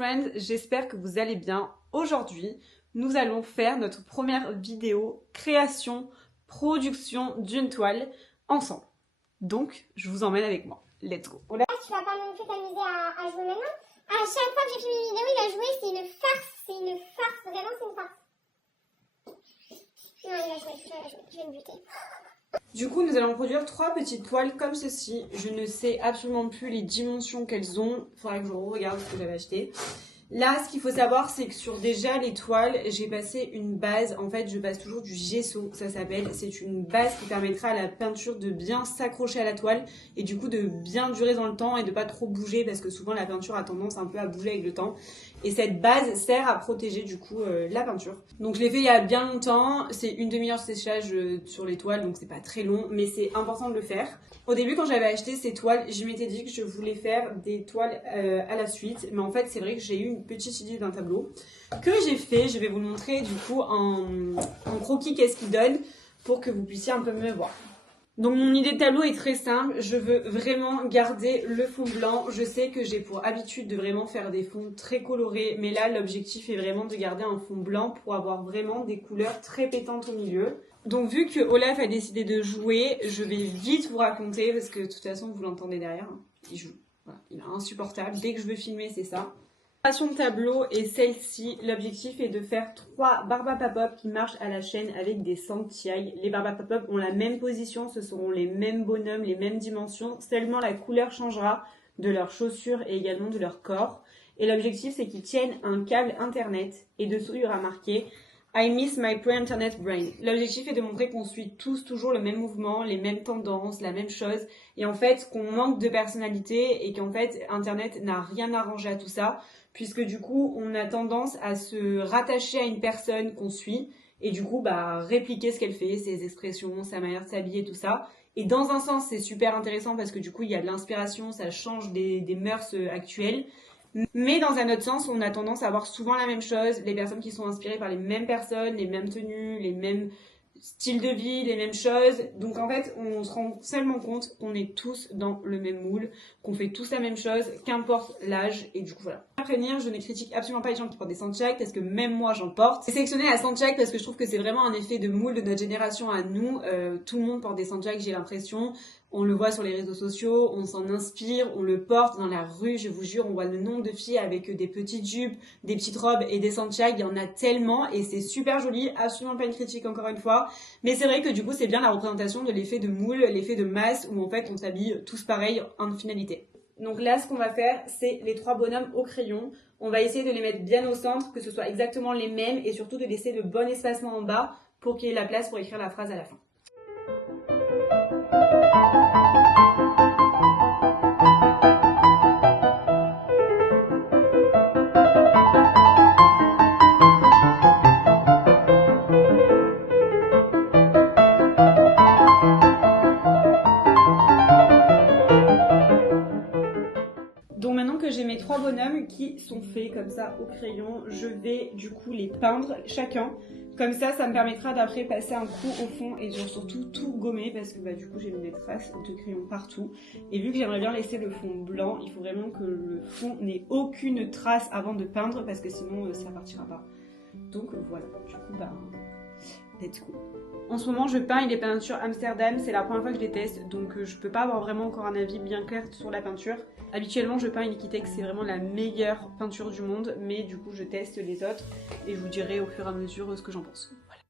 friends, j'espère que vous allez bien. Aujourd'hui, nous allons faire notre première vidéo création, production d'une toile ensemble. Donc, je vous emmène avec moi. Let's go. Là, tu vas pas non plus t'amuser à jouer maintenant. À chaque fois que j'ai filmé une vidéo, il a joué, c'est une farce, vraiment c'est une farce. Non, il a joué, je vais le buter. Du coup, nous allons produire 3 petites toiles comme ceci. Je ne sais absolument plus les dimensions qu'elles ont. Il faudra que je regarde ce que j'avais acheté. Là, ce qu'il faut savoir, c'est que sur déjà les toiles, j'ai passé une base. En fait, je passe toujours du gesso, ça s'appelle. C'est une base qui permettra à la peinture de bien s'accrocher à la toile et du coup de bien durer dans le temps et de pas trop bouger parce que souvent la peinture a tendance un peu à bouger avec le temps. Et cette base sert à protéger du coup la peinture. Donc je l'ai fait il y a bien longtemps. C'est une demi-heure de séchage sur les toiles, donc c'est pas très long, mais c'est important de le faire. Au début, quand j'avais acheté ces toiles, je m'étais dit que je voulais faire des toiles à la suite. Mais en fait, c'est vrai que j'ai eu une petite idée d'un tableau que j'ai fait. Je vais vous le montrer du coup en croquis qu'est-ce qu'il donne pour que vous puissiez un peu mieux voir. Donc mon idée de tableau est très simple. Je veux vraiment garder le fond blanc. Je sais que j'ai pour habitude de vraiment faire des fonds très colorés. Mais là, l'objectif est vraiment de garder un fond blanc pour avoir vraiment des couleurs très pétantes au milieu. Donc vu que Olaf a décidé de jouer, je vais vite vous raconter parce que de toute façon vous l'entendez derrière, il joue. Voilà, il est insupportable. Dès que je veux filmer, c'est ça. La création de tableau est celle-ci. L'objectif est de faire 3 Barba Pop-Up qui marchent à la chaîne avec des Santiago. Les Barba Pop-Up ont la même position, ce seront les mêmes bonhommes, les mêmes dimensions. Seulement la couleur changera de leurs chaussures et également de leur corps. Et l'objectif c'est qu'ils tiennent un câble internet et dessous il y aura marqué I miss my pre-internet brain. L'objectif est de montrer qu'on suit tous toujours le même mouvement, les mêmes tendances, la même chose. Et en fait, qu'on manque de personnalité et qu'en fait, Internet n'a rien arrangé à tout ça. Puisque du coup, on a tendance à se rattacher à une personne qu'on suit. Et du coup, répliquer ce qu'elle fait, ses expressions, sa manière de s'habiller, tout ça. Et dans un sens, c'est super intéressant parce que du coup, il y a de l'inspiration, ça change des mœurs actuelles. Mais dans un autre sens, on a tendance à avoir souvent la même chose, les personnes qui sont inspirées par les mêmes personnes, les mêmes tenues, les mêmes styles de vie, les mêmes choses. Donc en fait, on se rend seulement compte qu'on est tous dans le même moule, qu'on fait tous la même chose, qu'importe l'âge, et du coup voilà. À prévenir, je ne critique absolument pas les gens qui portent des Santiago parce que même moi j'en porte. J'ai sélectionné la Santiago parce que je trouve que c'est vraiment un effet de moule de notre génération à nous. Tout le monde porte des Santiago, j'ai l'impression. On le voit sur les réseaux sociaux, on s'en inspire, on le porte dans la rue, je vous jure, on voit le nombre de filles avec des petites jupes, des petites robes et des Santiago, il y en a tellement et c'est super joli, absolument pas une critique encore une fois, mais c'est vrai que du coup c'est bien la représentation de l'effet de moule, l'effet de masse où en fait on s'habille tous pareil en finalité. Donc là ce qu'on va faire c'est les 3 bonhommes au crayon, on va essayer de les mettre bien au centre, que ce soit exactement les mêmes et surtout de laisser le bon espacement en bas pour qu'il y ait la place pour écrire la phrase à la fin. Donc maintenant que j'ai mes 3 bonhommes qui sont faits comme ça au crayon, je vais du coup les peindre chacun. Comme ça, ça me permettra d'après passer un coup au fond et surtout tout gommer parce que du coup j'ai mis des traces de crayon partout. Et vu que j'aimerais bien laisser le fond blanc, il faut vraiment que le fond n'ait aucune trace avant de peindre parce que sinon ça partira pas. Donc voilà, du coup let's go. En ce moment je peins les peintures Amsterdam, c'est la première fois que je les teste donc je peux pas avoir vraiment encore un avis bien clair sur la peinture. Habituellement je peins une Liquitex, c'est vraiment la meilleure peinture du monde, mais du coup je teste les autres et je vous dirai au fur et à mesure ce que j'en pense. Voilà.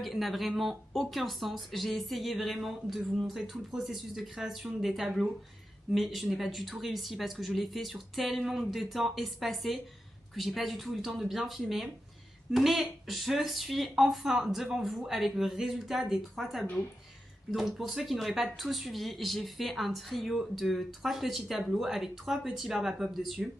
vlog n'a vraiment aucun sens. J'ai essayé vraiment de vous montrer tout le processus de création des tableaux, mais je n'ai pas du tout réussi parce que je l'ai fait sur tellement de temps espacé que j'ai pas du tout eu le temps de bien filmer. Mais je suis enfin devant vous avec le résultat des 3 tableaux. Donc pour ceux qui n'auraient pas tout suivi, j'ai fait un trio de 3 petits tableaux avec 3 petits Barbapop dessus.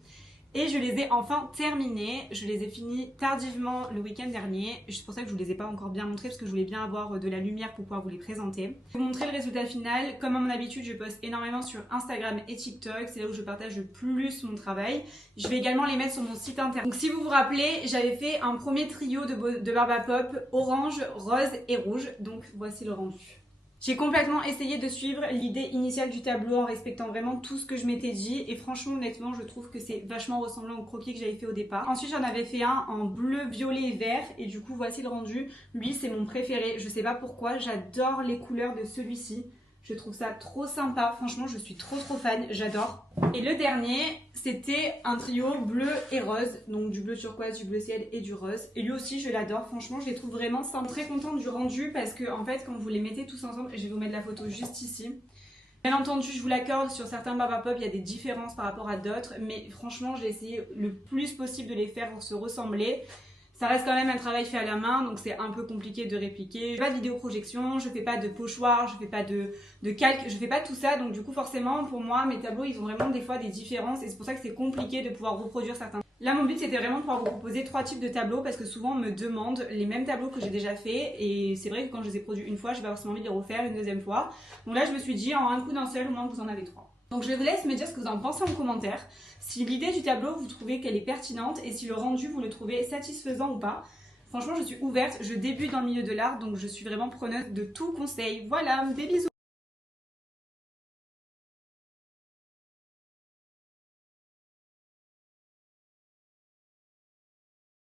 Et je les ai enfin terminés. Je les ai finis tardivement le week-end dernier. C'est pour ça que je ne vous les ai pas encore bien montrés parce que je voulais bien avoir de la lumière pour pouvoir vous les présenter. Je vais vous montrer le résultat final. Comme à mon habitude, je poste énormément sur Instagram et TikTok. C'est là où je partage le plus mon travail. Je vais également les mettre sur mon site internet. Donc si vous vous rappelez, j'avais fait un premier trio de Barbapop orange, rose et rouge. Donc voici le rendu. J'ai complètement essayé de suivre l'idée initiale du tableau en respectant vraiment tout ce que je m'étais dit et franchement honnêtement je trouve que c'est vachement ressemblant au croquis que j'avais fait au départ. Ensuite j'en avais fait un en bleu, violet et vert et du coup voici le rendu. Lui c'est mon préféré, je sais pas pourquoi, j'adore les couleurs de celui-ci. Je trouve ça trop sympa, franchement je suis trop fan, j'adore. Et le dernier, c'était un trio bleu et rose, donc du bleu turquoise, du bleu ciel et du rose. Et lui aussi je l'adore, franchement je les trouve vraiment sympas. Très contente du rendu parce que en fait quand vous les mettez tous ensemble, je vais vous mettre la photo juste ici. Bien entendu je vous l'accorde, sur certains Barbapop il y a des différences par rapport à d'autres, mais franchement j'ai essayé le plus possible de les faire se ressembler. Ça reste quand même un travail fait à la main, donc c'est un peu compliqué de répliquer. Je fais pas de vidéo projection, je fais pas de pochoir, je fais pas de calque, je fais pas tout ça. Donc du coup forcément pour moi mes tableaux ils ont vraiment des fois des différences et c'est pour ça que c'est compliqué de pouvoir reproduire certains. Là mon but c'était vraiment de pouvoir vous proposer 3 types de tableaux parce que souvent on me demande les mêmes tableaux que j'ai déjà fait et c'est vrai que quand je les ai produits une fois, j'ai pas forcément envie de les refaire une deuxième fois. Donc là je me suis dit en un coup d'un seul au moins vous en avez 3. Donc je vous laisse me dire ce que vous en pensez en commentaire, si l'idée du tableau vous trouvez qu'elle est pertinente et si le rendu vous le trouvez satisfaisant ou pas. Franchement je suis ouverte, je débute dans le milieu de l'art donc je suis vraiment preneuse de tout conseil. Voilà, des bisous.